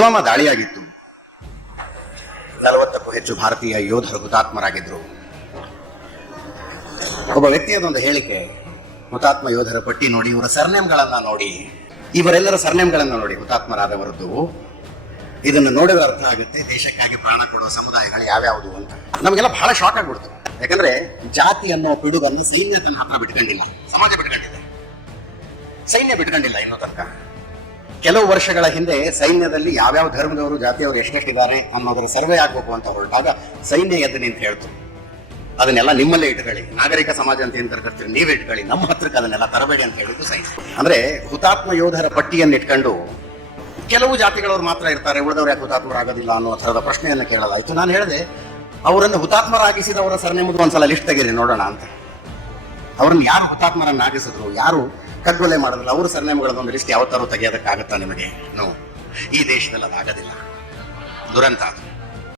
ಪುಲ್ವಾಮಾ ದಾಳಿಯಾಗಿತ್ತು. 40ಕ್ಕೂ ಹೆಚ್ಚು ಭಾರತೀಯ ಯೋಧರು ಹುತಾತ್ಮರಾಗಿದ್ರು. ಒಬ್ಬ ವ್ಯಕ್ತಿಯದೊಂದು ಹೇಳಿಕೆ, ಹುತಾತ್ಮ ಯೋಧರ ಪಟ್ಟಿ ನೋಡಿ, ಇವರ ಸರ್ನೇಮ್ಗಳನ್ನ ನೋಡಿ, ಇವರೆಲ್ಲರ ಸರ್ನೇಮ್ಗಳನ್ನ ನೋಡಿ ಹುತಾತ್ಮರಾದವರದ್ದು. ಇದನ್ನು ನೋಡಿದ್ರೆ ಅರ್ಥ ಆಗುತ್ತೆ ದೇಶಕ್ಕಾಗಿ ಪ್ರಾಣ ಕೊಡುವ ಸಮುದಾಯಗಳು ಯಾವ್ಯಾವುದು ಅಂತ. ನಮಗೆಲ್ಲ ಬಹಳ ಶಾಕ್ ಆಗ್ಬಿಡ್ತು. ಯಾಕಂದ್ರೆ ಜಾತಿ ಅನ್ನೋ ಪಿಡುಗನ್ನು ಸೈನ್ಯ ತನ್ನ ಹತ್ರ ಬಿಟ್ಕೊಂಡಿಲ್ಲ, ಸಮಾಜ ಬಿಟ್ಕೊಂಡಿಲ್ಲ, ಸೈನ್ಯ ಬಿಟ್ಕೊಂಡಿಲ್ಲ ಇನ್ನೂ ತನಕ. ಕೆಲವು ವರ್ಷಗಳ ಹಿಂದೆ ಸೈನ್ಯದಲ್ಲಿ ಯಾವ್ಯಾವ ಧರ್ಮದವರು ಜಾತಿಯವರು ಎಷ್ಟೆಷ್ಟಿದ್ದಾರೆ ಅನ್ನೋದರ ಸರ್ವೆ ಆಗ್ಬೇಕು ಅಂತ ಹೊರಟಾಗ ಸೈನ್ಯ ಎದ್ದು ನಿಂತು ಹೇಳ್ತು, ಅದನ್ನೆಲ್ಲ ನಿಮ್ಮಲ್ಲೇ ಇಟ್ಕೊಳ್ಳಿ, ನಾಗರಿಕ ಸಮಾಜ ಅಂತ ಏನ್ ಕರ್ಕರ್ತೀರಿ ನೀವೇ ಇಟ್ಕೊಳ್ಳಿ, ನಮ್ಮ ಹತ್ರಕ್ಕೆ ಅದನ್ನೆಲ್ಲ ತರಬೇಡಿ ಅಂತ ಹೇಳಿದ್ದು ಸೈನ್ಯ. ಅಂದ್ರೆ ಹುತಾತ್ಮ ಯೋಧರ ಪಟ್ಟಿಯನ್ನು ಇಟ್ಕೊಂಡು ಕೆಲವು ಜಾತಿಗಳವ್ರು ಮಾತ್ರ ಇರ್ತಾರೆ, ಉಳಿದವ್ರು ಯಾಕೆ ಹುತಾತ್ಮರಾಗೋದಿಲ್ಲ ಅನ್ನೋ ಥರದ ಪ್ರಶ್ನೆಯನ್ನು ಕೇಳಲಾಯ್ತು. ನಾನು ಹೇಳಿದೆ, ಅವರನ್ನು ಹುತಾತ್ಮರಾಗಿಸಿದವರ ಸರ್ನೇಮದು ಒಂದ್ಸಲ ಲಿಸ್ಟ್ ತೆಗೀರಿ ನೋಡೋಣ ಅಂತ. ಅವರನ್ನು ಯಾರು ಹುತಾತ್ಮರನ್ನಾಗಿಸಿದ್ರು, ಯಾರು ಕಗ್ಗೊಲೆ ಮಾಡಿದ್ರು, ಅವ್ರ ಸರ್ನೇಮಗಳದೊಂದು ಲಿಸ್ಟ್ ಯಾವತ್ತಾರು ತೆಗೆಯೋದಕ್ಕಾಗತ್ತಾ ನಿಮಗೆ? ನೋ, ಈ ದೇಶದಲ್ಲಿ ಅದಾಗೋದಿಲ್ಲ, ದುರಂತ ಅದು.